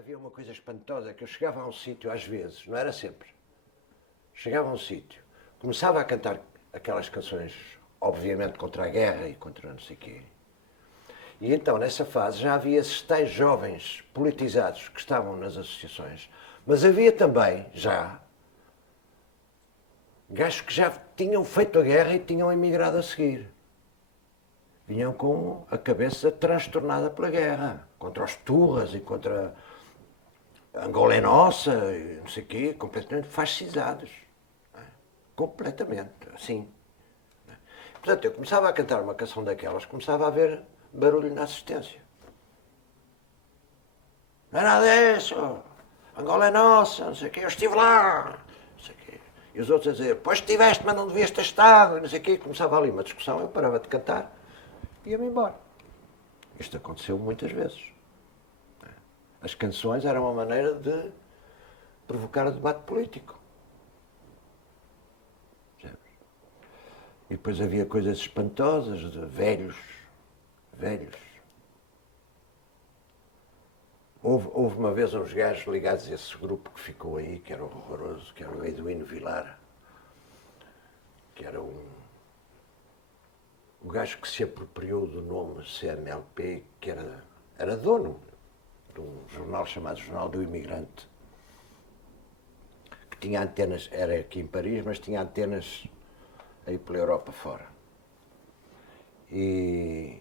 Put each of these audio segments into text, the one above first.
Havia uma coisa espantosa, que eu chegava a um sítio às vezes, não era sempre. Chegava a um sítio, começava a cantar aquelas canções, obviamente contra a guerra e contra não sei o quê. E então, nessa fase, já havia esses tais jovens politizados que estavam nas associações, mas havia também, já, gajos que já tinham feito a guerra e tinham emigrado a seguir. Vinham com a cabeça transtornada pela guerra, contra os turras e contra Angola é nossa, não sei o quê, completamente fascisados. Completamente, assim. Portanto, eu começava a cantar uma canção daquelas, começava a haver barulho na assistência. Não é nada disso, Angola é nossa, não sei o quê, eu estive lá, não sei o quê. E os outros a dizer, pois estiveste, mas não devias ter estado, e não sei o quê. Começava ali uma discussão, eu parava de cantar e ia-me embora. Isto aconteceu muitas vezes. As canções eram uma maneira de provocar o debate político. E depois havia coisas espantosas de velhos. Houve uma vez uns gajos ligados a esse grupo que ficou aí, que era horroroso, que era o Eduino Vilar, que era o gajo que se apropriou do nome CNLP, que era dono de um jornal chamado Jornal do Imigrante, que tinha antenas, era aqui em Paris, mas tinha antenas aí pela Europa fora. E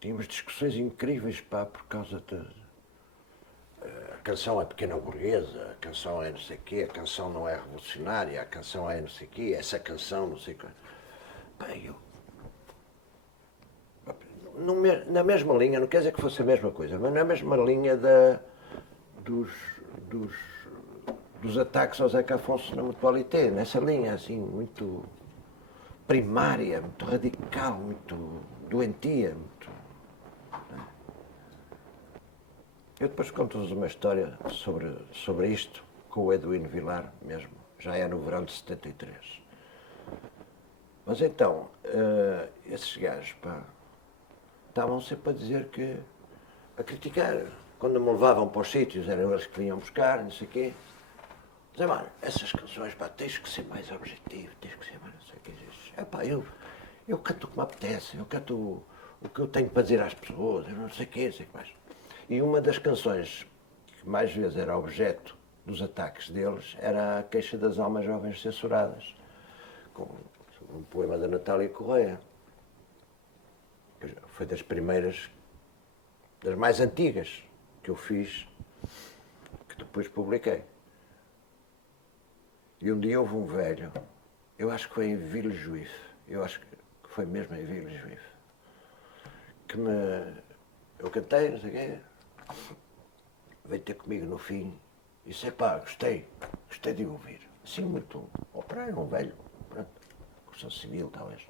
tínhamos discussões incríveis, pá, por causa de... A canção é pequena burguesa, a canção é não sei o quê, a canção não é revolucionária, a canção é não sei o quê, essa canção não sei o quê. Pá, eu... Na mesma linha, não quer dizer que fosse a mesma coisa, mas na mesma linha dos, dos, dos ataques ao Zeca Afonso na Mutualité, nessa linha assim, muito primária, muito radical, muito doentia, muito... Eu depois conto-vos uma história sobre isto, com o Eduino Vilar mesmo, já é no verão de 73. Mas então, esses gajos, pá, estavam sempre a dizer que, a criticar, quando me levavam para os sítios, eram eles que vinham buscar, não sei o quê. Dizer, mano, essas canções, pá, tens que ser mais objetivo, tens que ser mais não sei o quê. É pá, eu canto o que me apetece, eu canto o que eu tenho para dizer às pessoas, eu não sei o quê, não sei o que mais. E uma das canções que mais vezes era objeto dos ataques deles era a Queixa das Almas Jovens Censuradas, com um poema da Natália Correia. Foi das primeiras, das mais antigas que eu fiz, que depois publiquei. E um dia houve um velho, eu acho que foi em Vila Juif, eu acho que foi mesmo em Vila Juif, que eu cantei, não sei o quê, veio ter comigo no fim e disse, pá, gostei de ouvir. Assim muito operário, um velho, pronto, construção civil talvez.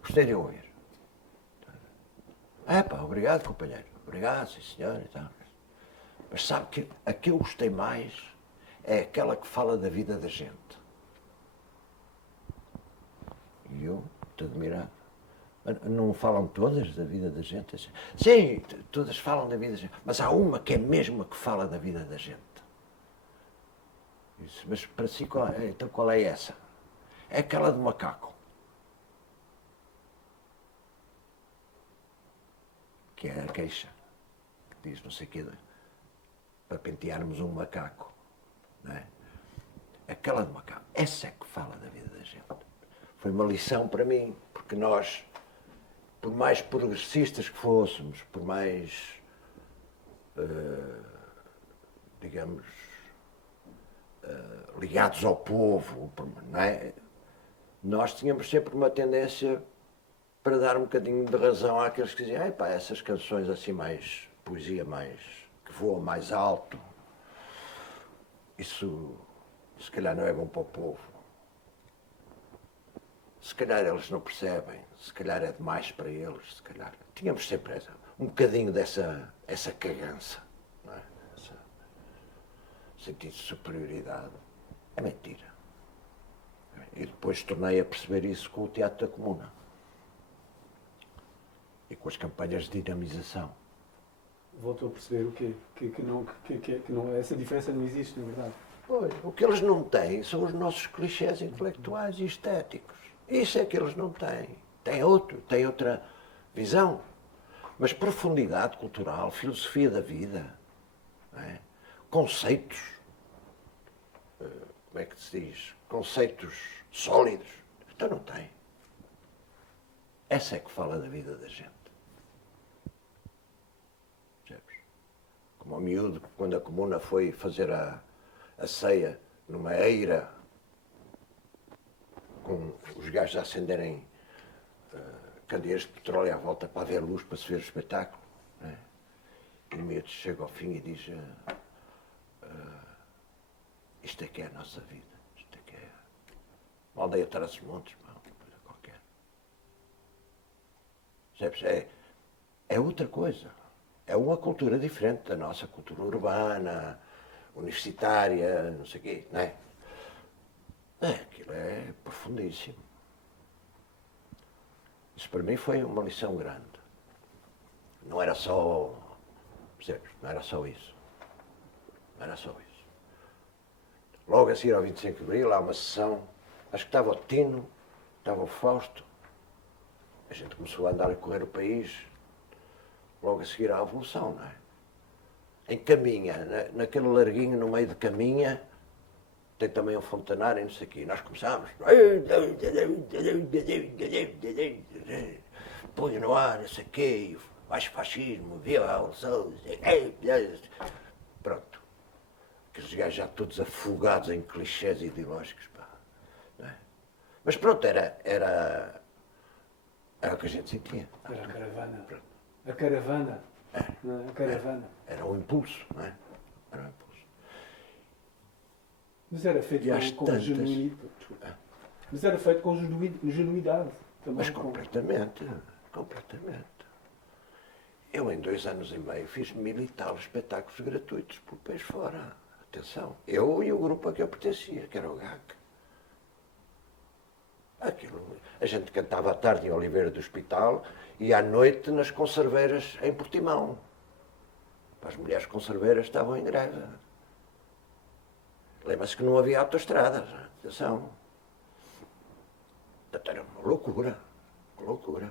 Gostei de ouvir. Pá, obrigado companheiro, obrigado, sim senhor e tal. Mas sabe que a que eu gostei mais é aquela que fala da vida da gente. E eu, muito admirado. Não falam todas da vida da gente? Sim, todas falam da vida da gente, mas há uma que é mesmo a que fala da vida da gente. Disse, mas para si, então qual é essa? É aquela do macaco. Que é a queixa. Que diz não sei o quê, para pentearmos um macaco. Não é? Aquela do macaco. Essa é que fala da vida da gente. Foi uma lição para mim, porque nós, por mais progressistas que fôssemos, por mais, digamos, ligados ao povo, não é? Nós tínhamos sempre uma tendência para dar um bocadinho de razão àqueles que diziam, pá, essas canções assim mais, poesia mais, que voam mais alto, isso se calhar não é bom para o povo. Se calhar eles não percebem, se calhar é demais para eles, se calhar. Tínhamos sempre um bocadinho essa cagança, não é? Esse sentido de superioridade. É mentira. E depois tornei a perceber isso com o Teatro da Comuna. E com as campanhas de dinamização. voltou a perceber o quê? Que não, essa diferença não existe, na verdade. Pois, o que eles não têm são os nossos clichés intelectuais e estéticos. Isso é que eles não têm. Têm outra visão. Mas profundidade cultural, filosofia da vida, não é? Conceitos, como é que se diz? Conceitos sólidos. Então não tem. Essa é que fala da vida da gente. Percebes? Como o miúdo, quando a comuna foi fazer a ceia numa eira, com os gajos a acenderem candeeiros de petróleo à volta para haver luz, para se ver o espetáculo. Né? E o miúdo chega ao fim e diz: isto é que é a nossa vida. Isto é que é uma aldeia de Trás-os-Montes, uma coisa qualquer. Percebes? É outra coisa. É uma cultura diferente da nossa cultura urbana, universitária, não sei o quê, não é? Aquilo é profundíssimo. Isso para mim foi uma lição grande. Não era só, percebes? Não era só isso. Não era só isso. Logo a seguir ao 25 de Abril há uma sessão, acho que estava o Tino, estava o Fausto, a gente começou a andar a correr o país, logo a seguir à Revolução, não é? Em Caminha, naquele larguinho no meio de Caminha, tem também um fontanário e não sei o quê. Nós começámos, punho no ar, não sei o quê, baixo fascismo, viva a Revolução, pronto. Aqueles gajos já todos afogados em clichés ideológicos, pá. Não é? Mas pronto, era o que a gente sentia. Era a caravana. Pronto. A caravana. A caravana. Era um impulso, não é? Era um impulso. Mas era feito com genuinidade. Mas era feito com genuidade. Também. Mas completamente. Eu, em 2 anos e meio, fiz 1000 e tal espetáculos gratuitos por país fora. Atenção. Eu e o grupo a que eu pertencia, que era o GAC. Aquilo, a gente cantava à tarde em Oliveira do Hospital e à noite nas conserveiras em Portimão. As mulheres conserveiras estavam em greve. Lembra-se que não havia autoestradas. Atenção. Era uma loucura.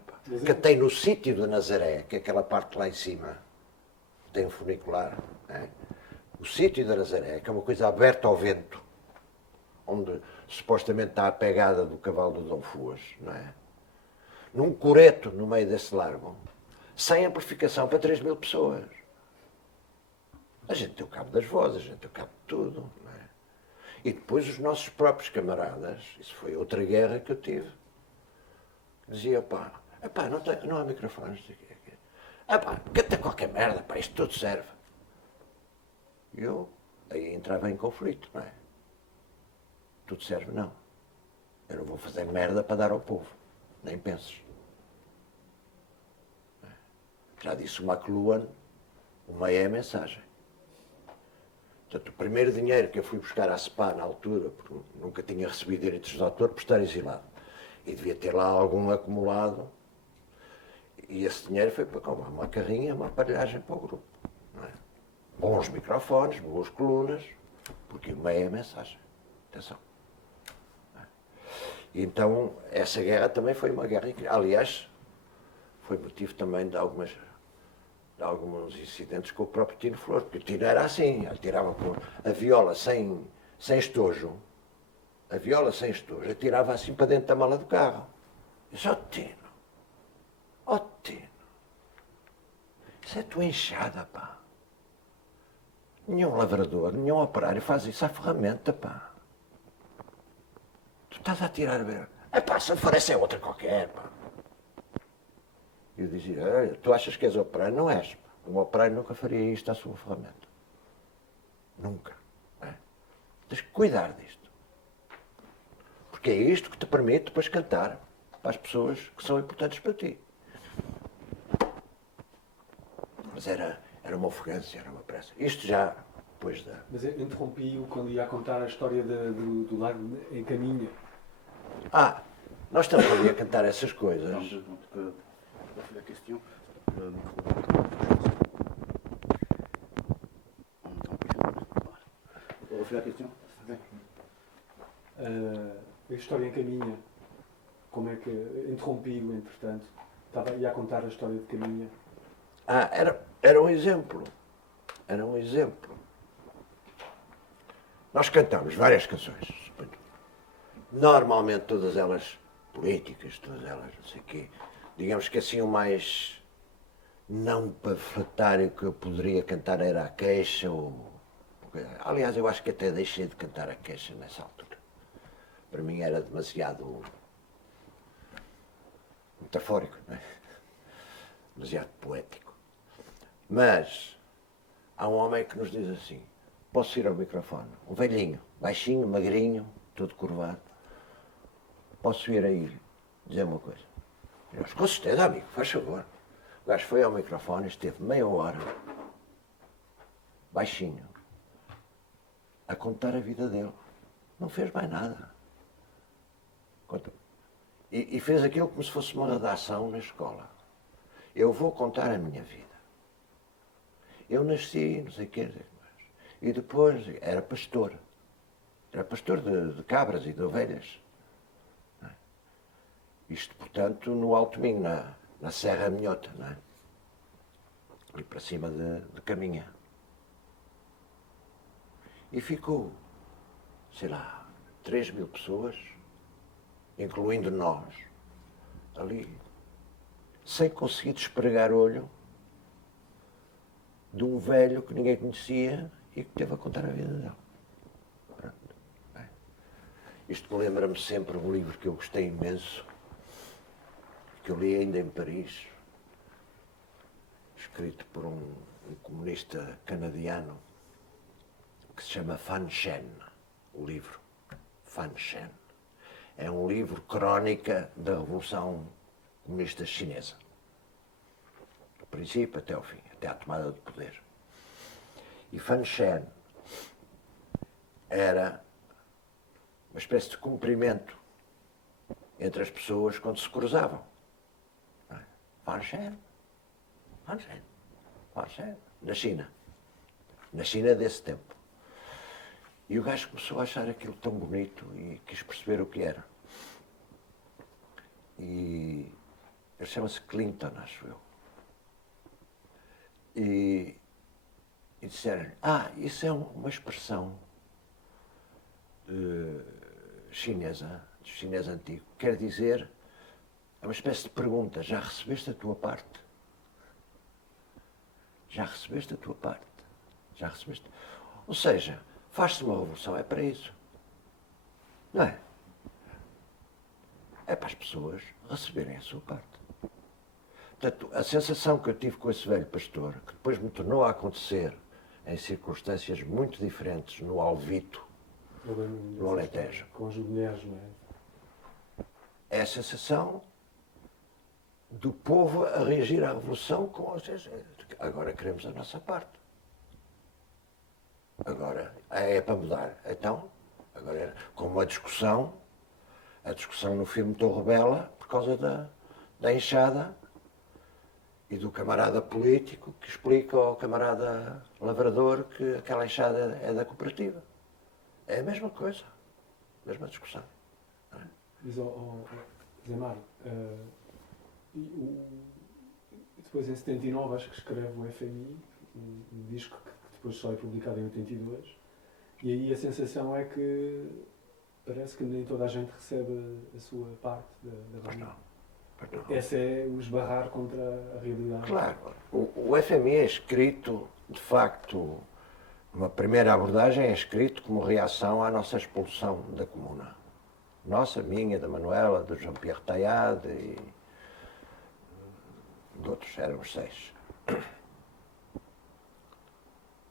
Pá. Cantei no sítio de Nazaré, que é aquela parte lá em cima. Tem um funicular. Né? O sítio de Nazaré, que é uma coisa aberta ao vento, onde supostamente está a pegada do cavalo do Dom Fuas, não é? Num coreto no meio desse largo, sem amplificação para 3000 pessoas. A gente tem o cabo das vozes, a gente tem o cabo de tudo, não é? E depois os nossos próprios camaradas, isso foi outra guerra que eu tive, diziam, pá, não há microfones, canta qualquer merda, pá, isto tudo serve. E eu aí entrava em conflito, não é? Tudo serve, não. Eu não vou fazer merda para dar ao povo. Nem penses. Já disse o McLuhan, uma é a mensagem. Portanto, o primeiro dinheiro que eu fui buscar à SPA na altura, porque nunca tinha recebido direitos de autor por estar exilado, e devia ter lá algum acumulado, e esse dinheiro foi para comprar uma carrinha, uma aparelhagem para o grupo. Não é? Bons microfones, boas colunas, porque uma é a mensagem. Atenção. E então, essa guerra também foi uma guerra incrível. Aliás, foi motivo também de alguns incidentes com o próprio Tino Flor, porque o Tino era assim, ele tirava com a viola sem estojo, atirava assim para dentro da mala do carro. Eu disse, ó Tino, isso é tua enxada, pá. Nenhum lavrador, nenhum operário faz isso à ferramenta, pá. Tu estás a tirar a ver. Se for essa é outra qualquer, pá. Eu dizia, tu achas que és operário? Não és, pá. Um operário nunca faria isto à sua ferramenta. Nunca. Tens que cuidar disto. Porque é isto que te permite depois cantar para as pessoas que são importantes para ti. Mas era uma ofegância, era uma pressa. Isto já depois da... Mas eu interrompi-o quando ia a contar a história do lago em Caminha. Nós estamos ali a cantar essas coisas. la question. A história encaminha. Como é que, interrompido, entretanto, ia a contar a história de Caminha? Era um exemplo. Era um exemplo. Nós cantamos várias canções. Normalmente todas elas políticas, todas elas não sei o quê. Digamos que assim o mais não panfletário que eu poderia cantar era a queixa ou... Aliás, eu acho que até deixei de cantar a queixa nessa altura. Para mim era demasiado metafórico, não é? Demasiado poético. Mas há um homem que nos diz assim: posso ir ao microfone? Um velhinho, baixinho, magrinho, todo curvado. Posso ir aí dizer uma coisa? E nós, com certeza, amigo, faz favor. O gajo foi ao microfone, esteve meia hora, baixinho, a contar a vida dele. Não fez mais nada. E fez aquilo como se fosse uma redação na escola. Eu vou contar a minha vida. Eu nasci, não sei o quê, e depois era pastor. Era pastor de cabras e de ovelhas. Isto, portanto, no Alto Minho, na Serra Minhota, não é? Ali para cima de Caminha. E ficou, sei lá, 3.000 pessoas, incluindo nós, ali, sem conseguir despregar olho de um velho que ninguém conhecia e que teve a contar a vida dele. Pronto. Isto lembra-me sempre um livro que eu gostei imenso, que eu li ainda em Paris, escrito por um comunista canadiano, que se chama Fan Shen, o livro. Fan Shen. É um livro crónica da Revolução Comunista Chinesa. Do princípio até ao fim, até à tomada de poder. E Fan Shen era uma espécie de cumprimento entre as pessoas quando se cruzavam. Fan Shen, Fan Shen, Fan Shen, na China. Na China desse tempo. E o gajo começou a achar aquilo tão bonito e quis perceber o que era. E ele chama-se Clinton, acho eu. E disseram, isso é uma expressão chinesa, do chinês antigo. Quer dizer, é uma espécie de pergunta, já recebeste a tua parte? Já recebeste a tua parte? Já recebeste? Ou seja, faz-se uma revolução, é para isso. Não é? É para as pessoas receberem a sua parte. Portanto, a sensação que eu tive com esse velho pastor, que depois me tornou a acontecer em circunstâncias muito diferentes no Alvito, no Alentejo. Com as mulheres, não é? É a sensação do povo a reagir à revolução com agora queremos a nossa parte. Agora é para mudar. Então, agora como a discussão no filme Torre Bela, por causa da enxada e do camarada político que explica ao camarada lavrador que aquela enxada é da cooperativa. É a mesma coisa, a mesma discussão. Diz ao Zé Mário, depois em 79 acho que escreve o FMI, um disco que depois só é publicado em 82, e aí a sensação é que parece que nem toda a gente recebe a sua parte da reunião. Esse é o esbarrar contra a realidade. Claro, o FMI é escrito, de facto, uma primeira abordagem é escrito como reação à nossa expulsão da comuna. Nossa, minha, da Manuela, do Jean-Pierre Taillade e de outros, éramos 6.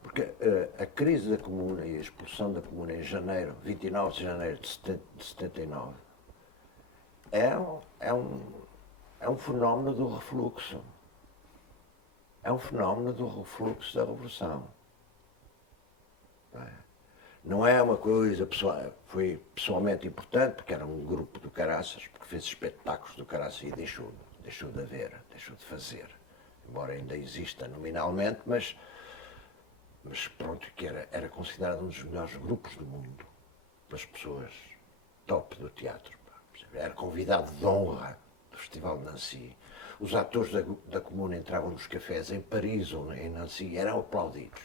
Porque a crise da comuna e a expulsão da comuna em janeiro, 29 de janeiro de 79, é um fenómeno do refluxo. É um fenómeno do refluxo da revolução. Não é uma coisa pessoal, foi pessoalmente importante, porque era um grupo do caraças, porque fez espetáculos do caraças e deixou de haver, deixou de fazer. Embora ainda exista nominalmente, mas mas pronto, que era considerado um dos melhores grupos do mundo, das pessoas top do teatro. Era convidado de honra do Festival de Nancy. Os atores da Comuna entravam nos cafés em Paris ou em Nancy e eram aplaudidos.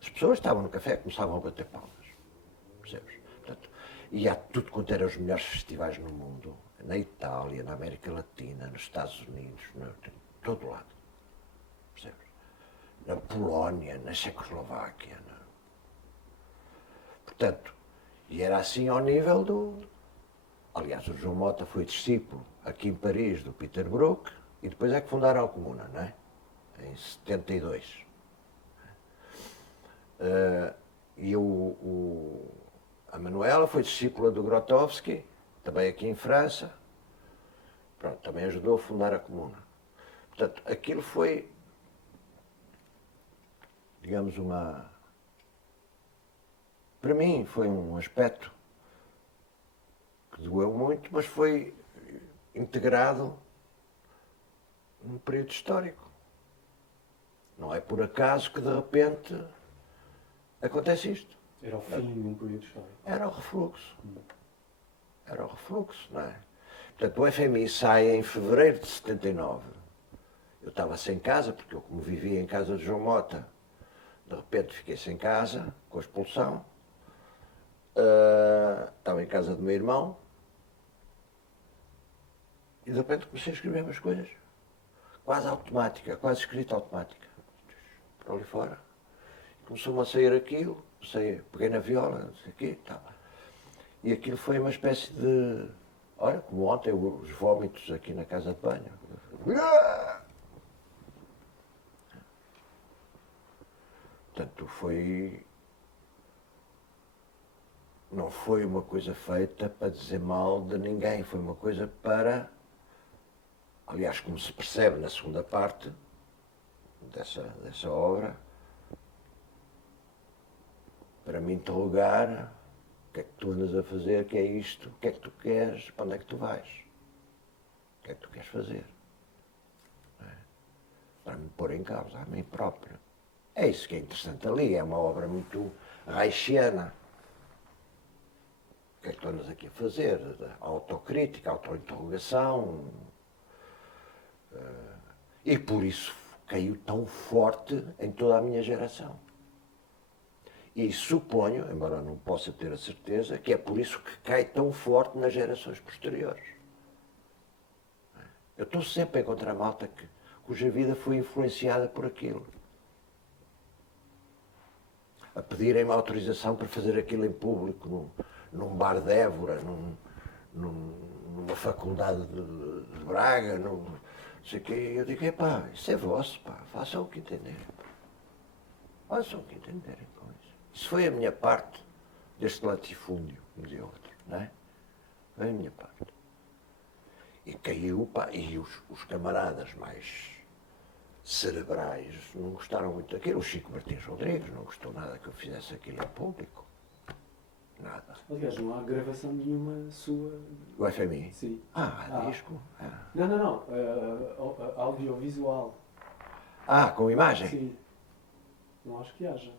As pessoas estavam no café e começavam a bater palmas. Percebes? Portanto, e há tudo quanto eram os melhores festivais no mundo. Na Itália, na América Latina, nos Estados Unidos, em todo lado. Percebes? Na Polónia, na Checoslováquia. Portanto, e era assim ao nível do... Aliás, o João Mota foi discípulo aqui em Paris do Peter Brook e depois é que fundaram a Comuna, não é? Em 72. E a Manuela foi discípula do Grotowski, também aqui em França. Pronto, também ajudou a fundar a Comuna. Portanto, aquilo foi, digamos, para mim foi um aspecto que doeu muito, mas foi integrado num período histórico. Não é por acaso que de repente acontece isto. Era o fim de um período histórico. Era o refluxo. Era o refluxo, não é? Portanto, o FMI sai em fevereiro de 79. Eu estava sem casa, porque eu, como vivia em casa de João Mota, de repente fiquei sem casa, com a expulsão. Estava em casa do meu irmão. E de repente comecei a escrever umas coisas. Quase automática, quase escrita automática. Por ali fora. Começou-me a sair aquilo, peguei na viola, não sei o quê, tal. E aquilo foi uma espécie de... Olha, como ontem, os vómitos aqui na casa de banho. Portanto, não foi uma coisa feita para dizer mal de ninguém, foi uma coisa para... Aliás, como se percebe na segunda parte dessa obra, para me interrogar o que é que tu andas a fazer, o que é isto, o que é que tu queres, para onde é que tu vais, o que é que tu queres fazer. É? Para me pôr em causa a mim próprio. É isso que é interessante ali, é uma obra muito reichiana. O que é que tu andas aqui a fazer? A autocrítica, a autointerrogação. E por isso caiu tão forte em toda a minha geração. E suponho, embora não possa ter a certeza, que é por isso que cai tão forte nas gerações posteriores. Eu estou sempre a encontrar malta cuja vida foi influenciada por aquilo. A pedirem-me autorização para fazer aquilo em público, num bar de Évora, numa faculdade de Braga, não sei o quê. Eu digo, epá, isso é vosso, pá, façam o que entenderem. Façam o que entenderem com isso. Isso foi a minha parte deste latifúndio, um de outro, não é? Foi a minha parte. E caiu, pá, e os camaradas mais cerebrais não gostaram muito daquilo. O Chico Martins Rodrigues não gostou nada que eu fizesse aquilo em público. Nada. Aliás, não há gravação nenhuma sua. O FMI? Sim. Há disco? Não. Audiovisual. Com imagem? Sim. Não acho que haja.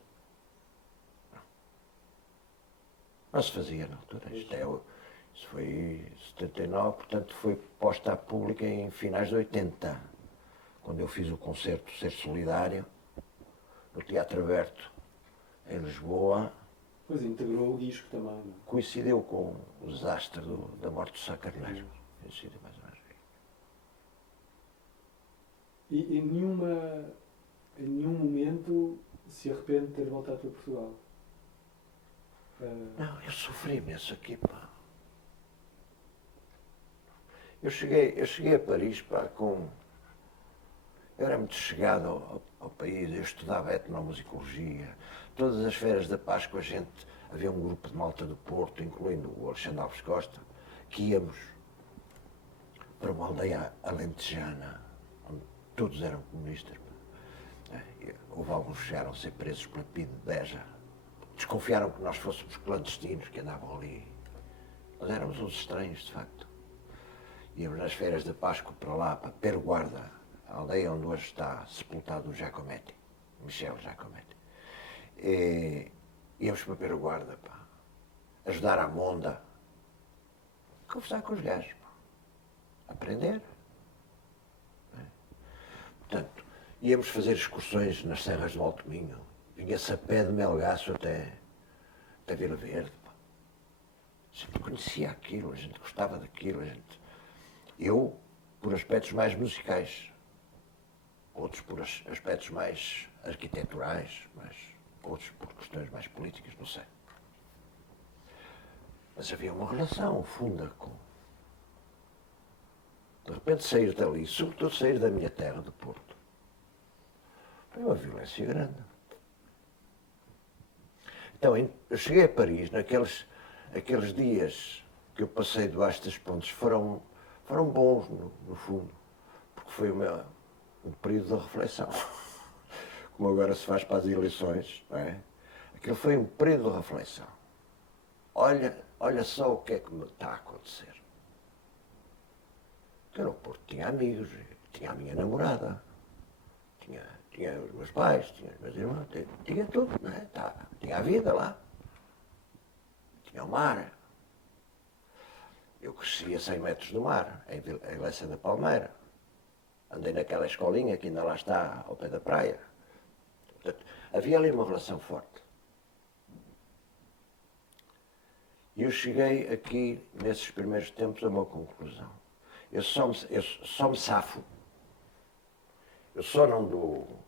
Não se fazia na altura. Isso foi em 79, portanto foi posta a público em finais de 80, quando eu fiz o concerto Ser Solidário, no Teatro Aberto, em Lisboa. Pois integrou o disco também. Não? Coincidiu com o desastre da morte do Sá Carneiro. Coincidiu mais ou menos. E em nenhum momento se arrepende de ter voltado para Portugal? Não, eu sofri imenso aqui, pá. Eu cheguei a Paris, pá, eu era muito chegado ao país, eu estudava etnomusicologia. Todas as férias da Páscoa havia um grupo de malta do Porto, incluindo o Alexandre Alves Costa, que íamos para uma aldeia alentejana, onde todos eram comunistas. Houve alguns que chegaram a ser presos pela PIDE de Beja. Desconfiaram que nós fôssemos clandestinos que andavam ali. Nós éramos uns estranhos, de facto. Íamos nas férias da Páscoa para lá, para Perguarda, a aldeia onde hoje está sepultado o Giacometti. Michel Giacometti. E íamos para Pera Guarda, pá, ajudar a Monda, conversar com os gajos, pá, aprender. Portanto, íamos fazer excursões nas serras do Alto Minho, vinha-se a pé de Melgaço até Vila Verde. Pá. A gente conhecia aquilo, a gente gostava daquilo, eu por aspectos mais musicais, outros por aspectos mais arquiteturais, outros por questões mais políticas, não sei. Mas havia uma relação funda com... De repente sair dali, sobretudo sair da minha terra, do Porto, foi uma violência grande. Então, eu cheguei a Paris, aqueles dias que eu passei debaixo das pontes foram bons, no fundo, porque foi um período de reflexão, como agora se faz para as eleições, não é? Aquilo foi um período de reflexão. Olha só o que é que me está a acontecer. Eu no Porto tinha amigos, tinha a minha namorada, tinha os meus pais, tinha os meus irmãos, tinha tudo, não é? Tinha a vida lá, tinha o mar. Eu cresci a 100 metros do mar, em Leça da Palmeira. Andei naquela escolinha que ainda lá está, ao pé da praia. Portanto, havia ali uma relação forte. E eu cheguei aqui, nesses primeiros tempos, a uma conclusão. Eu só me safo. Eu só não dou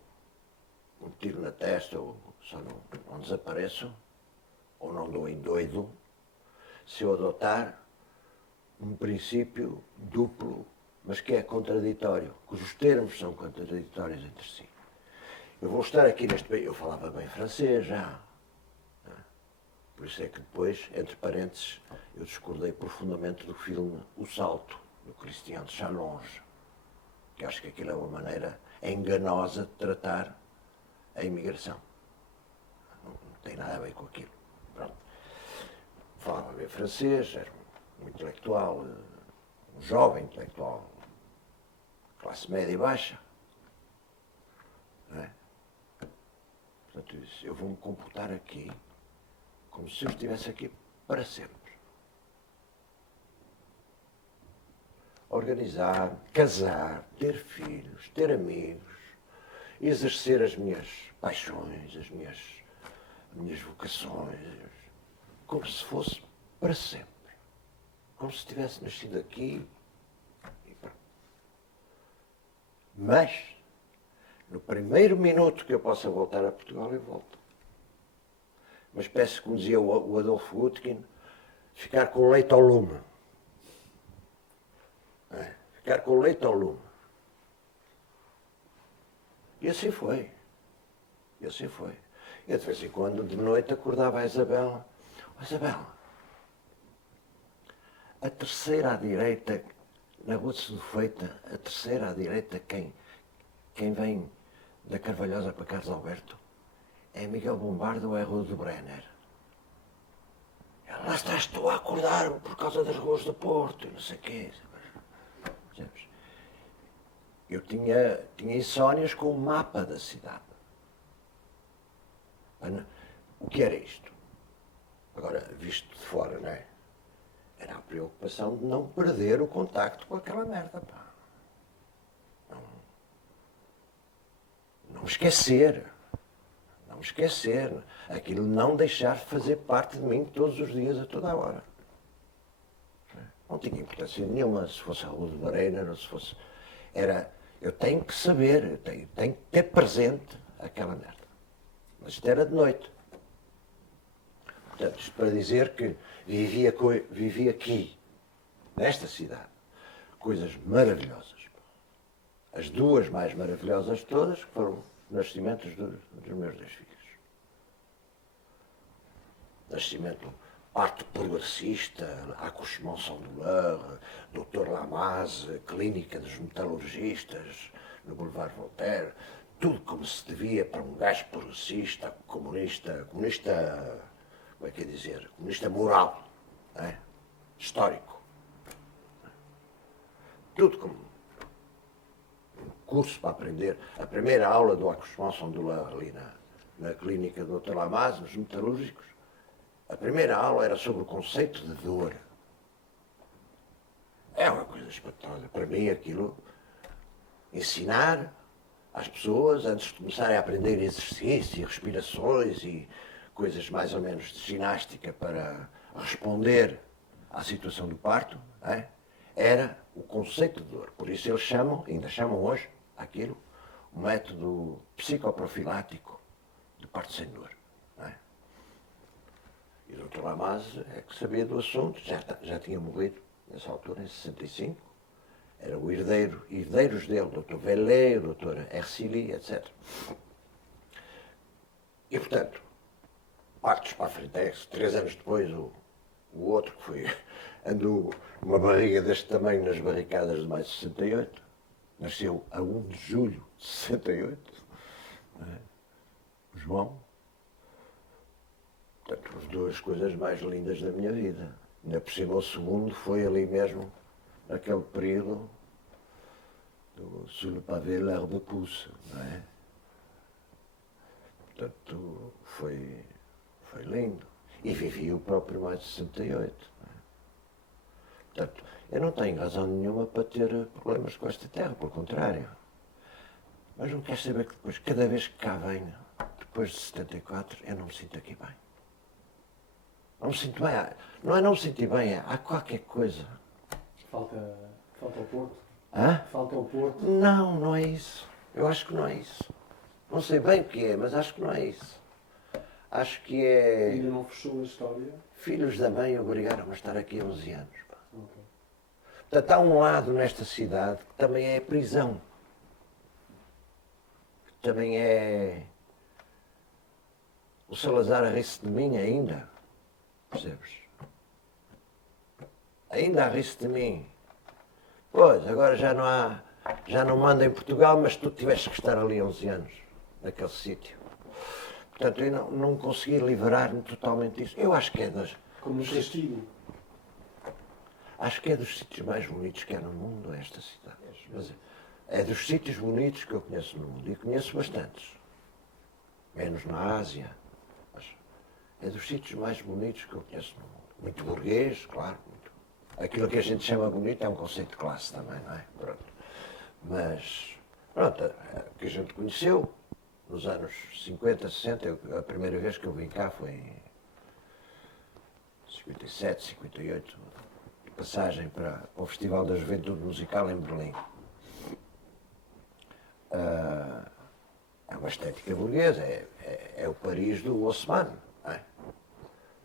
um tiro na testa, ou só não desapareço, ou não dou em doido, se eu adotar um princípio duplo, mas que é contraditório, cujos termos são contraditórios entre si. Eu vou estar aqui neste país, eu falava bem francês já, por isso é que depois, entre parênteses, eu discordei profundamente do filme O Salto, do Christian de Challonge, que acho que aquilo é uma maneira enganosa de tratar a imigração. Não tem nada a ver com aquilo. Pronto. Falava bem francês, era um intelectual, um jovem intelectual, classe média e baixa. Não é? Portanto, eu disse, eu vou-me comportar aqui como se eu estivesse aqui para sempre. Organizar, casar, ter filhos, ter amigos, exercer as minhas paixões, as minhas vocações, como se fosse para sempre. Como se tivesse nascido aqui. Mas, no primeiro minuto que eu possa voltar a Portugal, eu volto. Mas peço, como dizia o Adolfo Gutkin, ficar com o leite ao lume. Ficar com o leite ao lume. E assim foi. E assim foi. Eu de vez em quando, de noite, acordava a Isabela. Isabela, a terceira à direita, na Rua de Sedufeita, a terceira à direita, quem vem da Carvalhosa para Carlos Alberto, é Miguel Bombardo ou é Rua do Brenner? Lá estás tu a acordar-me por causa das ruas do Porto e não sei o quê. Eu tinha insónias com o mapa da cidade. O que era isto? Agora, visto de fora, não é? Era a preocupação de não perder o contacto com aquela merda, pá. Não me esquecer. Não me esquecer. Aquilo não deixar de fazer parte de mim todos os dias, a toda a hora. Não tinha importância nenhuma se fosse a Rua de Barreira ou se fosse... Eu tenho que saber, eu tenho que ter presente aquela merda. Mas isto era de noite. Portanto, isto para dizer que vivi aqui, nesta cidade, coisas maravilhosas. As duas mais maravilhosas de todas, que foram os nascimentos dos meus dois filhos. Nascimento, arte progressista, Accouchement sans douleur, Dr. Lamaze, Clínica dos Metalurgistas, no Boulevard Voltaire, tudo como se devia para um gajo progressista, comunista, como é que é dizer, comunista moral, não é? Histórico. Tudo como curso para aprender. A primeira aula do Accouchement ali na clínica do Dr. Lamaze, nos metalúrgicos, a primeira aula era sobre o conceito de dor. É uma coisa espantosa. Para mim, aquilo, ensinar às pessoas, antes de começarem a aprender exercícios e respirações e coisas mais ou menos de ginástica para responder à situação do parto, era o conceito de dor. Por isso eles chamam, ainda chamam hoje, aquilo, o método psicoprofilático de parto sem dor. E o Dr. Lamaze é que sabia do assunto, já tinha morrido nessa altura, em 65. Era o herdeiros dele, o Dr. Vellet, o Dr. Ercili, etc. E, portanto, partos para a frente, 3 anos depois, o outro que foi, andou uma barriga deste tamanho nas barricadas de maio de 68, nasceu a 1 de julho de 68, o João. Portanto, as 2 coisas mais lindas da minha vida. Ainda por cima, o segundo foi ali mesmo, naquele período do Sur le pavé, l'herbe pousse, não é? Portanto, foi lindo. E vivi o próprio maio de 68. Não é? Portanto, eu não tenho razão nenhuma para ter problemas com esta terra, pelo contrário. Mas não quero saber que depois, cada vez que cá venho, depois de 74, eu não me sinto aqui bem. Não me sinto bem. Não é não me sentir bem, há qualquer coisa. Falta o Porto? Hã? Falta o Porto? Não, não é isso. Eu acho que não é isso. Não sei bem o que é, mas acho que não é isso. Acho que é... Ainda não fechou a história? Filhos da mãe obrigaram-me a estar aqui 11 anos. Pá. Okay. Portanto, há um lado nesta cidade que também é a prisão. Que também é... O Salazar a rir-se de mim ainda. Percebes? Ainda a rir-se de mim. Pois, agora já não manda em Portugal, mas tu tiveste que estar ali 11 anos, naquele sítio. Portanto, eu não consegui livrar-me totalmente disso. Eu acho que é como um castigo. Acho que é dos sítios mais bonitos que há no mundo, esta cidade. Mas é dos sítios bonitos que eu conheço no mundo. E conheço bastantes. Menos na Ásia. Mas é dos sítios mais bonitos que eu conheço no mundo. Muito burguês, claro. Aquilo que a gente chama bonito é um conceito de classe também, não é? Pronto. Mas, pronto, o que a gente conheceu nos anos 50, 60, a primeira vez que eu vim cá foi em 57, 58, de passagem para o Festival da Juventude Musical em Berlim. É uma estética burguesa, é o Paris do Haussmann, não é?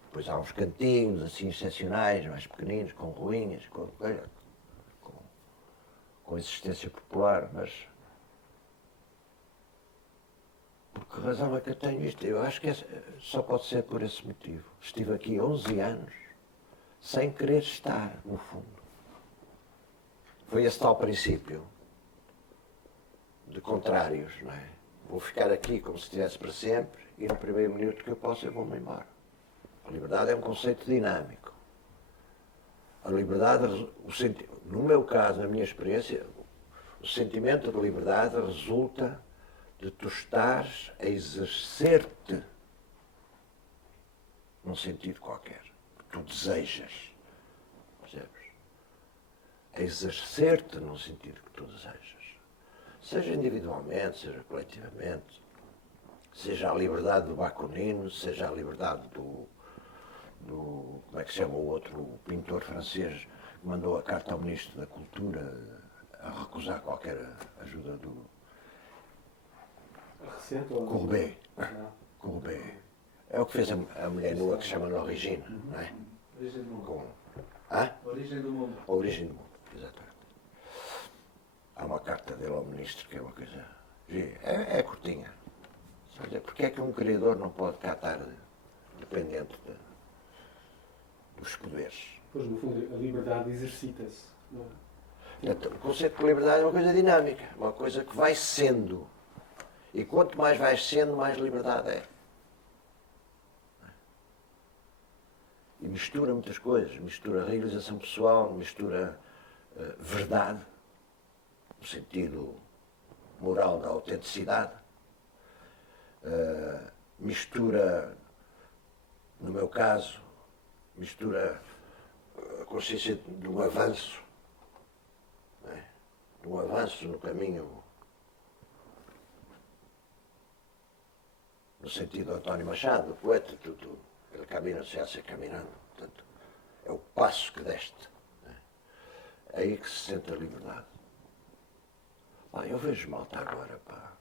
Depois há uns cantinhos assim excepcionais, mais pequeninos, com ruínas, com existência popular, mas por que razão é que eu tenho isto? Eu acho que só pode ser por esse motivo. Estive aqui 11 anos sem querer estar, no fundo. Foi esse tal princípio de contrários, não é? Vou ficar aqui como se estivesse para sempre e no primeiro minuto que eu posso eu vou-me embora. A liberdade é um conceito dinâmico. A liberdade, no meu caso, na minha experiência, o sentimento de liberdade resulta de tu estares a exercer-te num sentido qualquer, que tu desejas. Percebes? A exercer-te num sentido que tu desejas. Seja individualmente, seja coletivamente, seja a liberdade do Bakunino, seja a liberdade do como é que se chama o outro, o pintor francês que mandou a carta ao Ministro da Cultura a recusar qualquer ajuda do Recente ou... Courbet. Courbet. É o que fez a mulher nua que se chama L'Origine, não é? Origem do mundo. Origem do mundo. A origem do mundo, exatamente. Há uma carta dele ao Ministro que é uma coisa... É curtinha. Porque é que um criador não pode cá estar dependente dos poderes? Pois, no fundo, a liberdade exercita-se. Não é? O conceito de liberdade é uma coisa dinâmica, uma coisa que vai sendo. E quanto mais vais sendo, mais liberdade é. E mistura muitas coisas. Mistura realização pessoal, mistura verdade, no sentido moral da autenticidade, mistura, no meu caso, mistura a consciência de um avanço, né? De um avanço no caminho, no sentido de António Machado, o poeta, ele camina se hace caminando, portanto, é o passo que deste, né? É aí que se sente a liberdade. Pá, eu vejo malta agora, pá,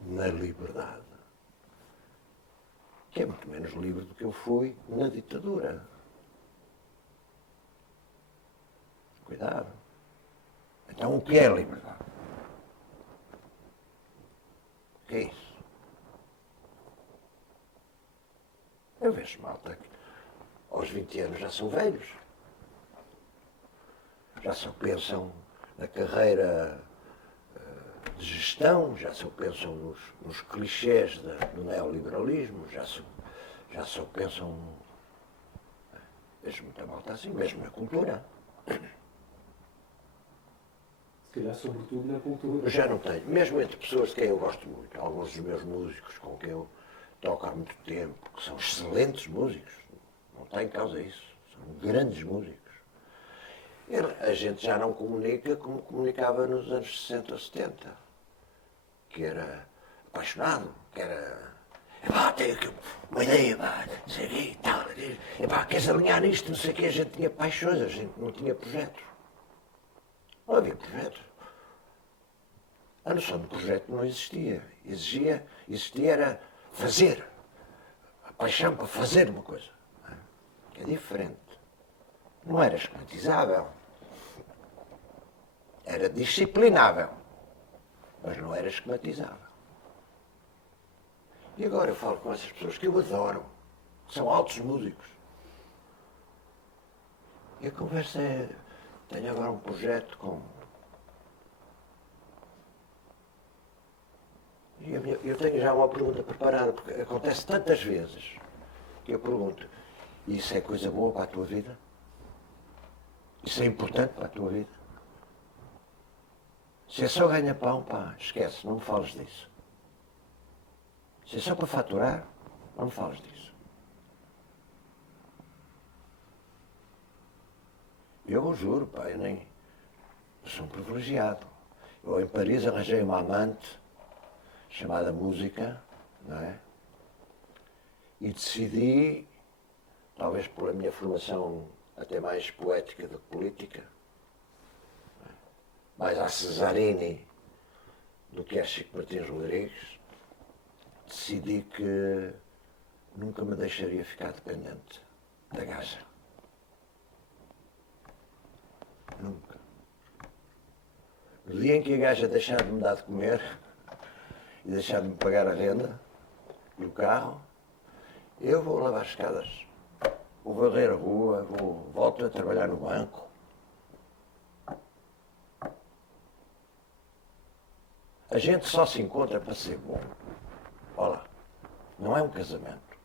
na liberdade, que é muito menos livre do que eu fui na ditadura. Cuidado. Então o que é liberdade? O que é isso? Eu vejo malta que aos 20 anos já são velhos. Já só pensam na carreira de gestão, já só pensam nos clichês do neoliberalismo, já só pensam. Vejo muita malta assim, mesmo na cultura. Se calhar, sobretudo na cultura. Eu já não tenho, mesmo entre pessoas de quem eu gosto muito, alguns dos meus músicos com quem eu toco há muito tempo, que são excelentes músicos, não tem causa isso, são grandes músicos. A gente já não comunica como comunicava nos anos 60, 70, que era apaixonado, que era. Epá, tenho aqui uma ideia, pá, não sei o quê e tal. Epá, queres alinhar nisto, não sei o quê, a gente tinha paixões, a gente não tinha projetos. Não havia projetos. A noção de projeto não existia. Existia era fazer. A paixão para fazer uma coisa. Que é diferente. Não era esquematizável. Era disciplinável. Mas não era esquematizável. E agora eu falo com essas pessoas que eu adoro. São altos músicos. E a conversa é... Tenho agora um projeto com... E eu tenho já uma pergunta preparada, porque acontece tantas vezes que eu pergunto, isso é coisa boa para a tua vida? Isso é importante para a tua vida? Se é só ganha-pão, pá, esquece, não me fales disso. Se é só para faturar, não me fales disso. Eu juro, pá, eu sou um privilegiado. Eu em Paris arranjei uma amante chamada música, não é? E decidi, talvez pela minha formação até mais poética do que política, mais a Cesarini do que a Chico Martins Rodrigues, decidi que nunca me deixaria ficar dependente da gaja. Nunca. No dia em que a gaja deixar de me dar de comer e deixar de me pagar a renda e o carro, eu vou lavar as escadas, vou varrer a rua, volto a trabalhar no banco. A gente só se encontra para ser bom. Olha, não é um casamento,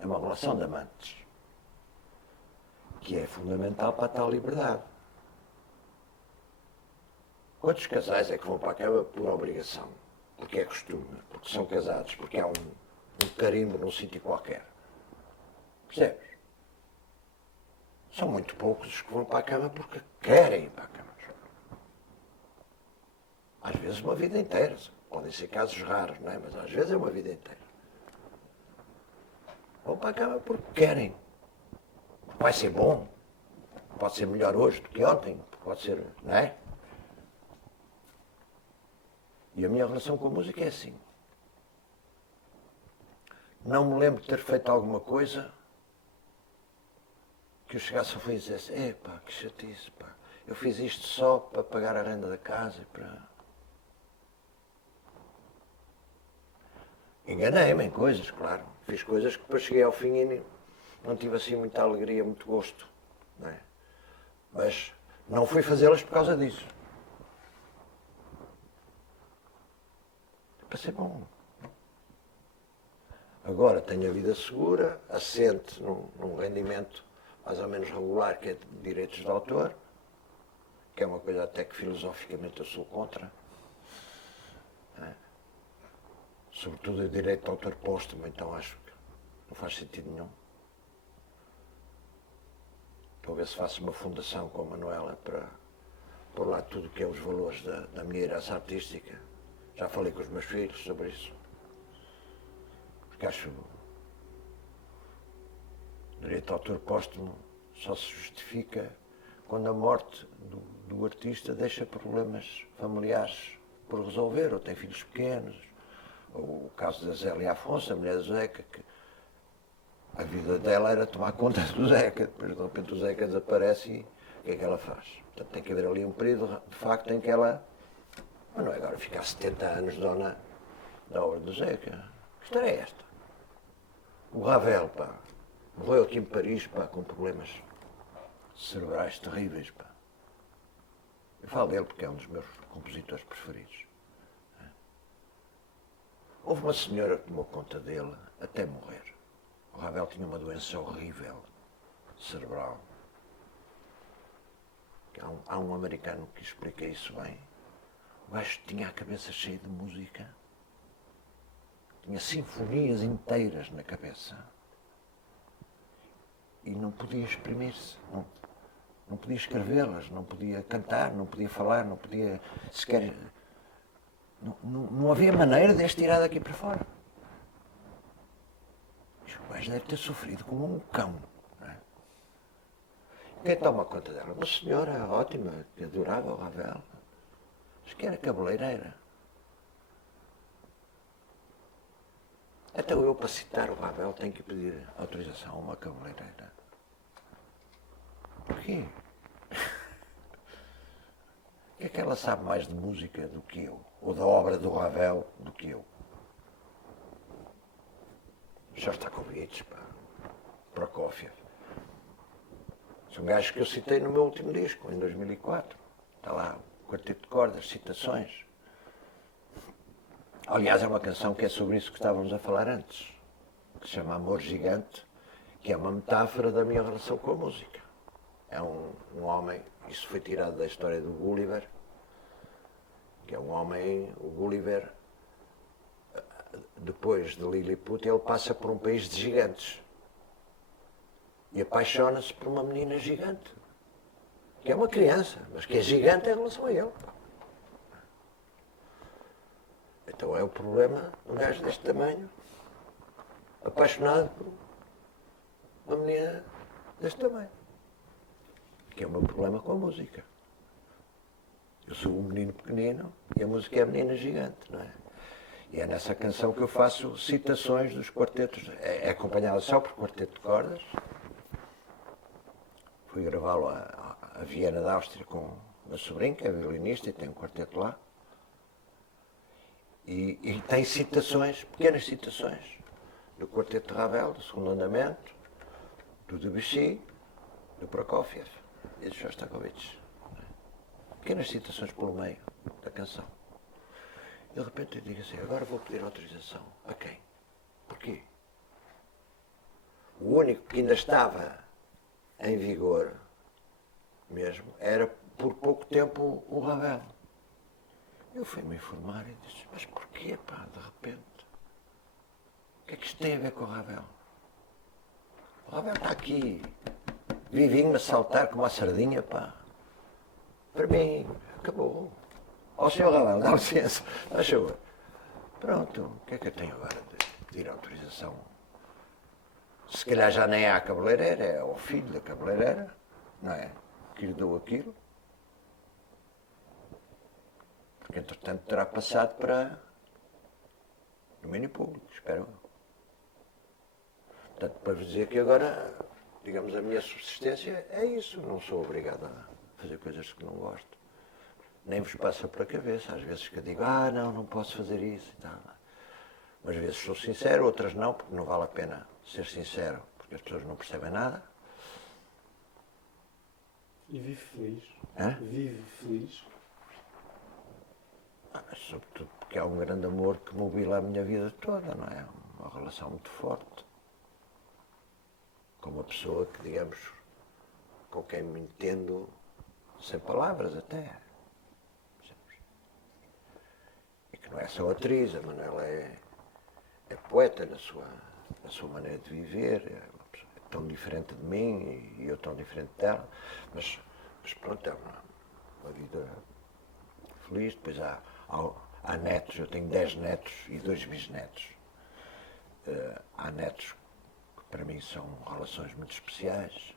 é uma relação de amantes, que é fundamental para a tal liberdade. Quantos casais é que vão para a cama por obrigação? Porque é costume, porque são casados, porque há um carimbo num sítio qualquer. Percebes? São muito poucos os que vão para a cama porque querem ir para a cama. Às vezes uma vida inteira. Podem ser casos raros, não é? Mas às vezes é uma vida inteira. Vão para a cama porque querem. Vai ser bom. Pode ser melhor hoje do que ontem. Pode ser, não é? E a minha relação com a música é assim. Não me lembro de ter feito alguma coisa que eu chegasse ao fim e dissesse: epá, que chatice, pá. Eu fiz isto só para pagar a renda da casa e para... Enganei-me em coisas, claro. Fiz coisas que depois cheguei ao fim e não tive assim muita alegria, muito gosto. Não é? Mas não fui fazê-las por causa disso. Para ser bom. Agora tenho a vida segura, assente num rendimento mais ou menos regular, que é de direitos de autor, que é uma coisa até que filosoficamente eu sou contra. Sobretudo o direito de autor póstumo, então acho que não faz sentido nenhum. Talvez se faça uma fundação com a Manuela para pôr lá tudo o que é os valores da minha herança artística. Já falei com os meus filhos sobre isso. Porque acho que o direito de autor póstumo só se justifica quando a morte do artista deixa problemas familiares por resolver, ou tem filhos pequenos. Ou o caso da Zélia Afonso, a mulher do Zeca, que a vida dela era tomar conta do Zeca. Depois de repente o Zeca desaparece e o que é que ela faz? Portanto, tem que haver ali um período, de facto, em que ela... Mas não é agora ficar 70 anos dona da obra do Zeca. Que história é esta? O Ravel, pá, morreu aqui em Paris, pá, com problemas cerebrais terríveis, pá. Eu falo dele porque é um dos meus compositores preferidos. Houve uma senhora que tomou conta dele até morrer. O Ravel tinha uma doença horrível, cerebral. Há um americano que explica isso bem. O gajo tinha a cabeça cheia de música. Tinha sinfonias inteiras na cabeça. E não podia exprimir-se. Não podia escrevê-las, não podia cantar, não podia falar, não podia sequer... Não havia maneira de as tirar daqui para fora. O gajo deve ter sofrido como um cão. Não é? Quem toma conta dela? Uma senhora ótima, que adorava o Ravel. Acho que era cabeleireira. Até eu, para citar o Ravel, tenho que pedir autorização a uma cabeleireira. Porquê? O que é que ela sabe mais de música do que eu? Ou da obra do Ravel do que eu? Shostakovich, pá. Prokofiev. São gajos que eu citei no meu último disco, em 2004. Está lá, o quarteto de cordas, citações. Aliás, é uma canção que é sobre isso que estávamos a falar antes, que se chama Amor Gigante, que é uma metáfora da minha relação com a música. É um homem, isso foi tirado da história do Gulliver, que é um homem, o Gulliver, depois de Lilliput, ele passa por um país de gigantes e apaixona-se por uma menina gigante, que é uma criança, mas que é gigante em relação a ele. Então é o problema, um gajo deste tamanho, apaixonado por uma menina deste tamanho, que é o meu problema com a música. Eu sou um menino pequenino e a música é a menina gigante, não é? E é nessa canção que eu faço citações dos quartetos. É acompanhada só por quarteto de cordas. Fui gravá-lo a Viena da Áustria com o meu sobrinho, que é violinista e tem um quarteto lá. E tem citações, pequenas citações, do quarteto de Ravel, do segundo andamento, do Debussy, do Prokofiev e do Shostakovich. Pequenas citações pelo meio da canção. E de repente eu digo assim, agora vou pedir autorização. A quem? Porquê? O único que ainda estava em vigor mesmo era por pouco tempo o Ravel. Eu fui-me informar e disse, mas porquê, pá, de repente? O que é que isto tem a ver com o Ravel? O Ravel está aqui, vivinho a saltar como uma sardinha, pá. Para mim, acabou. Ó, senhor Ravel, dá licença, faz favor. Pronto, o que é que eu tenho agora de pedir autorização? Se calhar já nem há a cabeleireira, é o filho da cabeleireira, não é? Que lhe dou aquilo. Porque, entretanto, terá passado para domínio público, espero eu. Portanto, para vos dizer que agora, digamos, a minha subsistência é isso. Não sou obrigado a fazer coisas que não gosto. Nem vos passa pela cabeça. Às vezes que eu digo, não posso fazer isso e tal. Umas vezes sou sincero, outras não, porque não vale a pena ser sincero, porque as pessoas não percebem nada. E vive feliz. Hã? Vive feliz. Sobretudo porque há um grande amor que mobila a minha vida toda, não é? Uma relação muito forte. Com uma pessoa que, digamos, com quem me entendo sem palavras até. E que não é só atriz, a Manuela é poeta na sua maneira de viver, é tão diferente de mim e eu tão diferente dela, mas pronto, é uma vida feliz. Depois há netos, eu tenho 10 netos e 2 bisnetos. Há netos que para mim são relações muito especiais.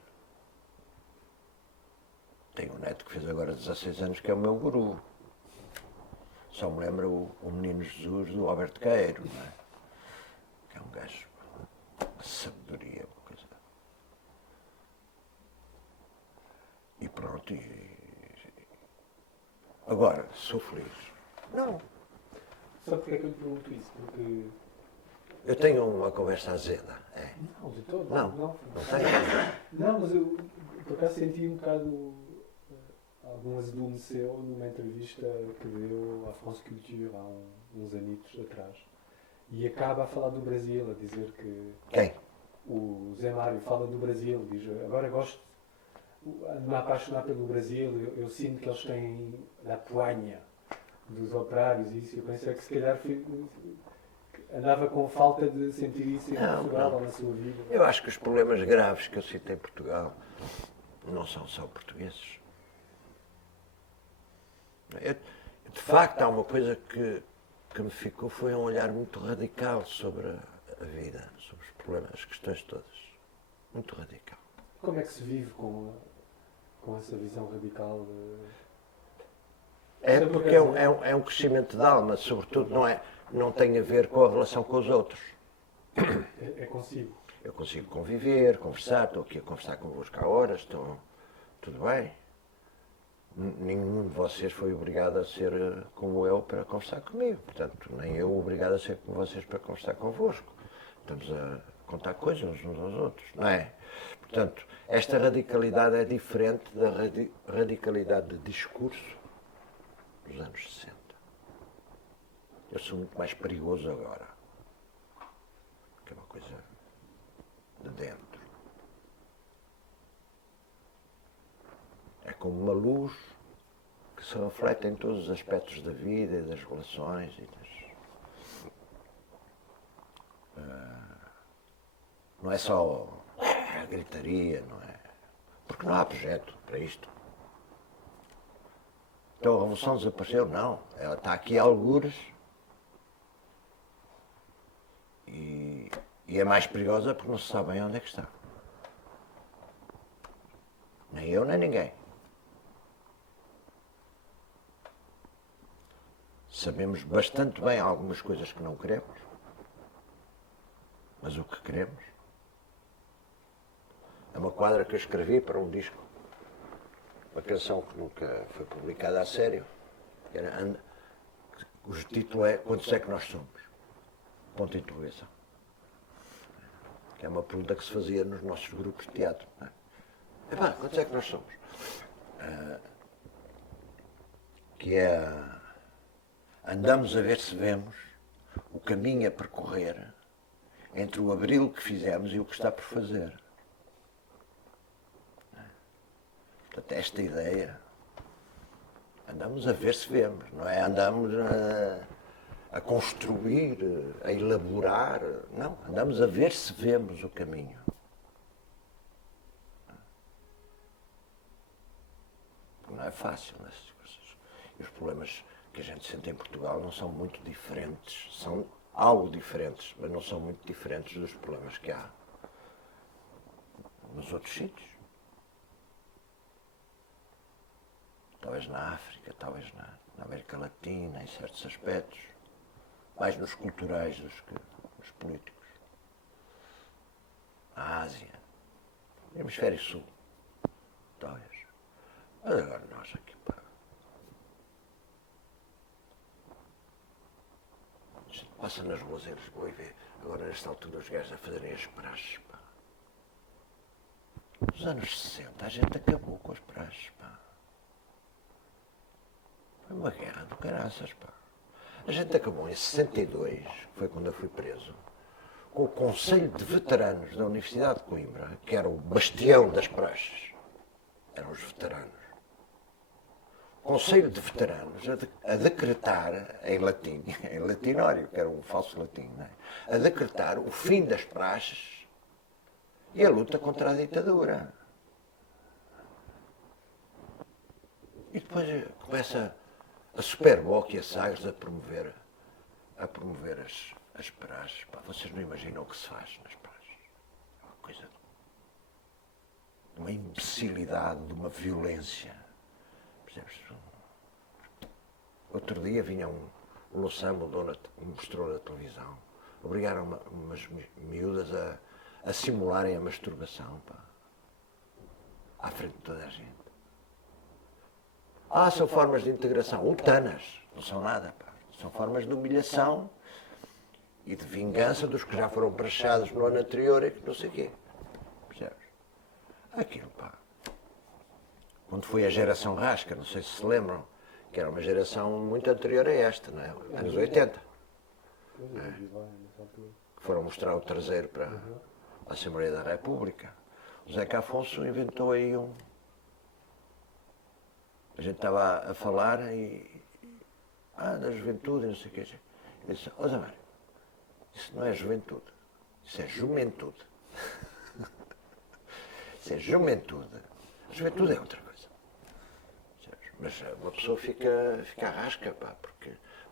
Tenho um neto que fez agora 16 anos, que é o meu guru. Só me lembra o menino Jesus do Alberto Queiro, não é? Que é um gajo de sabedoria, uma coisa. E pronto, agora, sou feliz. Não. Sabe porque é que eu lhe pergunto isso? Porque... Eu tenho uma conversa azeda, é? Não, de todo. Não tenho. Não, mas eu por acaso senti um bocado algum azedume seu numa entrevista que deu à France Culture há uns anitos atrás. E acaba a falar do Brasil, a dizer que... Quem? O Zé Mário fala do Brasil, diz, agora gosto de me apaixonar pelo Brasil, eu sinto que eles têm a poanha dos operários e isso. Eu pensei que se calhar andava com falta de sentir isso em Portugal ou na sua vida. Eu acho que os problemas graves que eu cito em Portugal não são só portugueses. De facto, há uma coisa que me ficou, foi um olhar muito radical sobre a vida, sobre os problemas, as questões todas. Muito radical. Como é que se vive com essa visão radical? É porque é um crescimento de alma, sobretudo não tem a ver com a relação com os outros. É consigo. Eu consigo conviver, conversar, estou aqui a conversar convosco há horas, tudo bem. Nenhum de vocês foi obrigado a ser como eu para conversar comigo. Portanto, nem eu obrigado a ser como vocês para conversar convosco. Estamos a contar coisas uns aos outros, não é? Portanto, esta radicalidade é diferente da radicalidade de discurso dos anos 60. Eu sou muito mais perigoso agora, que é uma coisa de dentro. É como uma luz que se reflete em todos os aspectos da vida e das relações e não é só a gritaria, não é? Porque não há projeto para isto. Então a revolução desapareceu? Não. Ela está aqui a algures e é mais perigosa porque não se sabe bem onde é que está. Nem eu, nem ninguém. Sabemos bastante bem algumas coisas que não queremos, mas o que queremos é uma quadra que eu escrevi para um disco, uma canção que nunca foi publicada a sério, cujo título é Quantos é que nós somos? Ponto de interrogação. Que é uma pergunta que se fazia nos nossos grupos de teatro. Não é? Epá, quantos é que nós somos? Que é... Andamos a ver se vemos o caminho a percorrer entre o abril que fizemos e o que está por fazer. Portanto, esta ideia, andamos a ver se vemos, não é? Andamos a construir, a elaborar, não, andamos a ver se vemos o caminho. Não é fácil essas coisas. E os problemas que a gente sente em Portugal não são muito diferentes, são algo diferentes, mas não são muito diferentes dos problemas que há nos outros sítios. Talvez na África, talvez na América Latina, em certos aspectos, mais nos culturais do que nos políticos. Na Ásia, no Hemisfério Sul, talvez. Mas agora nós aqui, pá. A gente passa nas ruas em Lisboa e vê, agora nesta altura, os gajos a fazerem as praxes, pá. Nos anos 60 a gente acabou com as praxes, pá. Foi uma guerra do caraças, pá. A gente acabou em 62, que foi quando eu fui preso, com o Conselho de Veteranos da Universidade de Coimbra, que era o bastião das praxes. Eram os veteranos. Conselho de Veteranos a decretar, em latim, em latinório, que era um falso latim, não é? A decretar o fim das praxes e a luta contra a ditadura. E depois começa a Superboc e a Sagres a promover as praxes. Pá, vocês não imaginam o que se faz nas praxes. É uma coisa de uma imbecilidade, de uma violência. Percebes? Outro dia vinha um Louçã mostrou na televisão. Obrigaram umas miúdas a simularem a masturbação, pá, à frente de toda a gente. São formas de integração. Utanas. Não são nada, pá. São formas de humilhação e de vingança dos que já foram praxados no ano anterior e que não sei o quê. Percebes? Aquilo, pá. Quando foi a geração Rasca, não sei se se lembram, que era uma geração muito anterior a esta, não é? Anos 80. Que foram mostrar o traseiro para a Assembleia da República. O Zeca Afonso inventou aí um... A gente estava a falar da juventude e não sei o quê. Ele disse, Zé Mário, isso não é juventude, isso é jumentude. Isso é jumentude. A juventude é outra coisa. Mas uma pessoa fica à rasca, pá,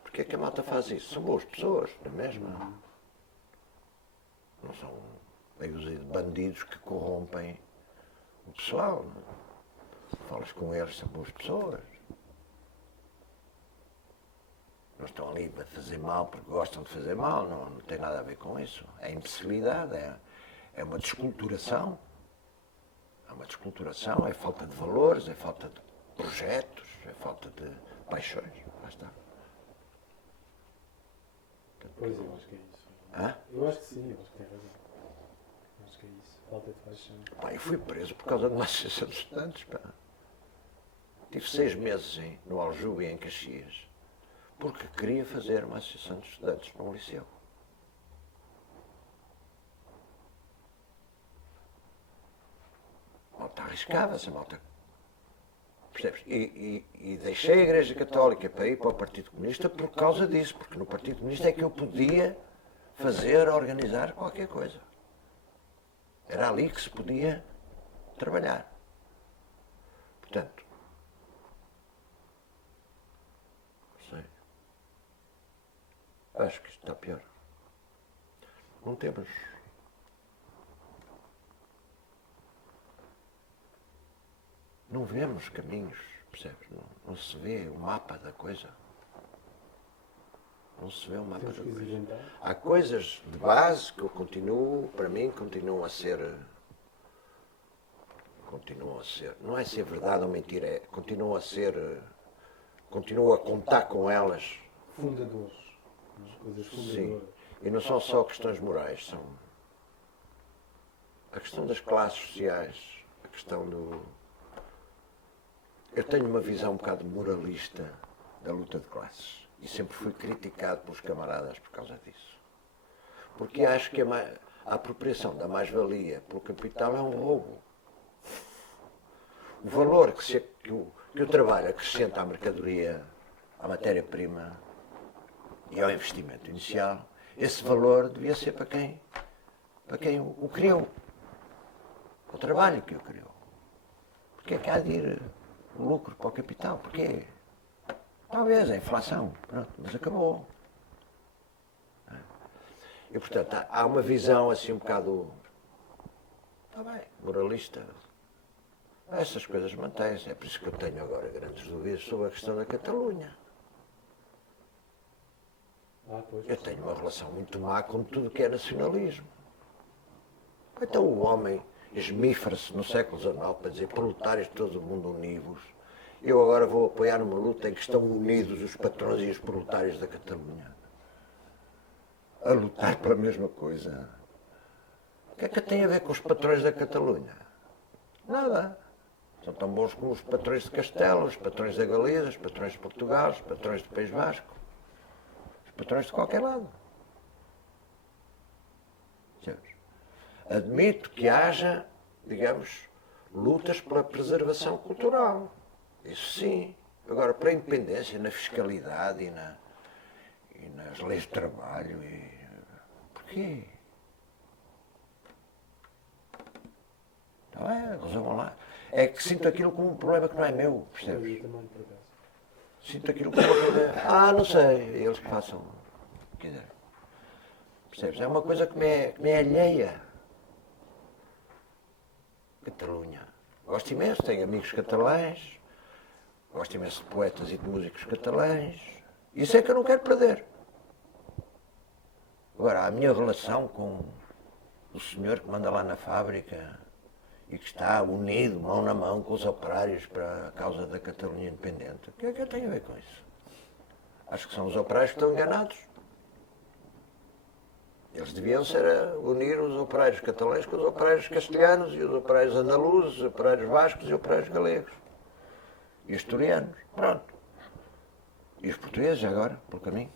porque é que a malta faz isso? São boas pessoas, não é mesmo? Não são meio de bandidos que corrompem o pessoal. Falas com eles, são boas pessoas. Não estão ali para fazer mal porque gostam de fazer mal, não tem nada a ver com isso. É imbecilidade, é uma desculturação. É uma desculturação, é falta de valores, é falta de projetos, é falta de paixões. Lá está. Pois, eu acho que é isso. Hã? Eu acho que sim, eu acho que tem razão. Acho que é isso. Falta de paixão. Pá, eu fui preso por causa de uma associação de estudantes, pá. Tive 6 meses no Aljube e em Caxias, porque queria fazer uma associação de estudantes num liceu. A malta arriscava-se, a malta. Percebes? E deixei a Igreja Católica para ir para o Partido Comunista por causa disso, porque no Partido Comunista é que eu podia organizar qualquer coisa. Era ali que se podia trabalhar. Portanto, sei. Acho que isto está pior. Não temos. Não vemos caminhos, percebes? Não se vê o mapa da coisa. Não se vê o mapa da coisa. Há coisas de base que eu continuo, para mim, continuam a ser. Não é ser verdade ou mentira, continuam a ser. Continuo a contar com elas. Fundadores. As coisas fundadoras. Sim. E não são só questões morais, são. A questão das classes sociais, a questão do. Eu tenho uma visão um bocado moralista da luta de classes e sempre fui criticado pelos camaradas por causa disso. Porque acho que a apropriação da mais-valia pelo capital é um roubo. O valor que o trabalho acrescenta à mercadoria, à matéria-prima e ao investimento inicial, esse valor devia ser para quem o criou. O trabalho que o criou. Porque é que há de ir o lucro para o capital? Porquê? Talvez a inflação, pronto, mas acabou. E portanto há uma visão assim um bocado, está bem, moralista. Essas coisas mantêm-se, é por isso que eu tenho agora grandes dúvidas sobre a questão da Catalunha. Eu tenho uma relação muito má com tudo que é nacionalismo. Então o homem esmifra-se no século XIX para dizer proletários de todo o mundo univos. Eu agora vou apoiar uma luta em que estão unidos os patrões e os proletários da Catalunha. A lutar pela mesma coisa. O que é que tem a ver com os patrões da Catalunha? Nada. São tão bons como os patrões de Castelo, os patrões da Galiza, os patrões de Portugal, os patrões do País Vasco. Os patrões de qualquer lado. Admito que haja, digamos, lutas pela preservação cultural. Isso sim. Agora, para a independência, na fiscalidade e nas leis de trabalho, porquê? Está bem, resolvam lá. É que sinto aquilo como um problema que não é meu, percebes? Eu também, por acaso. Sinto aquilo como uma coisa. Não sei, eles que façam. Quer dizer, percebes? É uma coisa que me é alheia. Catalunha. Gosto imenso, tenho amigos catalães, gosto imenso de poetas e de músicos catalães. Isso é que eu não quero perder. Agora, a minha relação com o senhor que manda lá na fábrica e que está unido, mão na mão, com os operários para a causa da Catalunha independente, o que é que eu tenho a ver com isso? Acho que são os operários que estão enganados. Eles deviam ser unir os operários catalães com os operários castelhanos e os operários andaluzes, os operários vascos e os operários galegos. E asturianos. Pronto. E os portugueses agora, pelo caminho.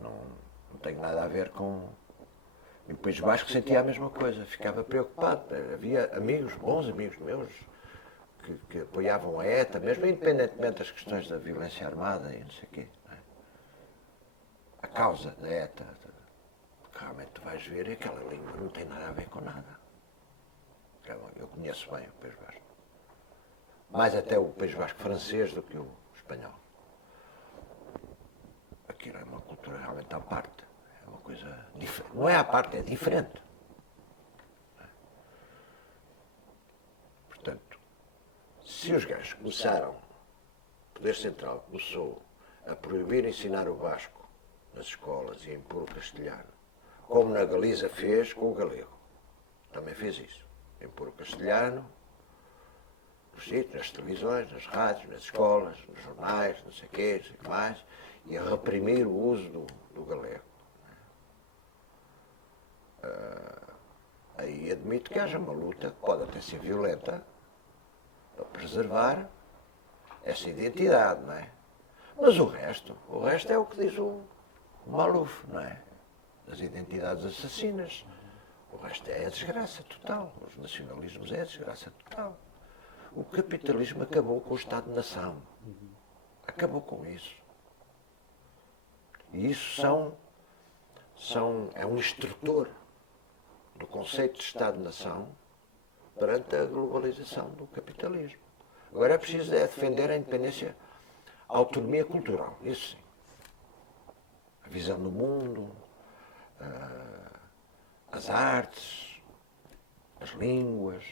Não tenho nada a ver com... E o País Basco sentia a mesma coisa, ficava preocupado. Havia amigos, bons amigos meus, que apoiavam a ETA, mesmo independentemente das questões da violência armada e não sei o quê. A causa da ETA, porque realmente tu vais ver, aquela língua não tem nada a ver com nada. Eu conheço bem o País Basco. Mais até o País Basco francês do que o espanhol. Aquilo é uma cultura realmente à parte. É uma coisa diferente. Não é à parte, é diferente. Portanto, se os gajos começaram, o Poder Central começou a proibir ensinar o basco nas escolas e impor o castelhano, como na Galiza fez com o galego. Também fez isso. Impor o castelhano nos sítios, nas televisões, nas rádios, nas escolas, nos jornais, não sei o quê, não sei o que mais, e a reprimir o uso do galego. Aí admito que haja uma luta, que pode até ser violenta, para preservar essa identidade, não é? Mas o resto é o que diz o Maluf, não é? Das identidades assassinas. O resto é a desgraça total. Os nacionalismos é a desgraça total. O capitalismo acabou com o Estado-nação. Acabou com isso. E isso é um instrutor do conceito de Estado-nação perante a globalização do capitalismo. Agora é preciso defender a independência, a autonomia cultural, isso sim. A visão do mundo, as artes, as línguas,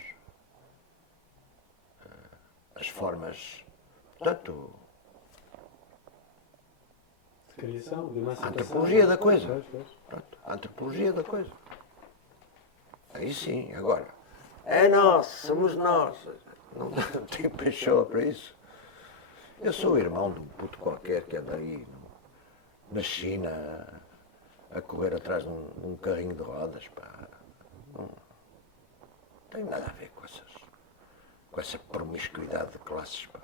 as formas, portanto, De criação, de a emancipação. antropologia da coisa. Pois. Pronto, a antropologia da coisa. Aí sim, agora. É nosso, somos nós. Não tenho peixola para isso. Eu sou o irmão de um puto qualquer que anda aí na China a correr atrás de um carrinho de rodas. Pá. Não tem nada a ver com essa promiscuidade de classes. Pá.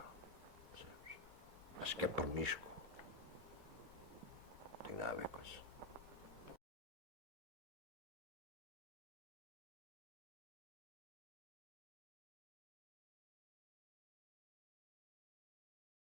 Acho que é promíscuo. Não tem nada a ver com isso.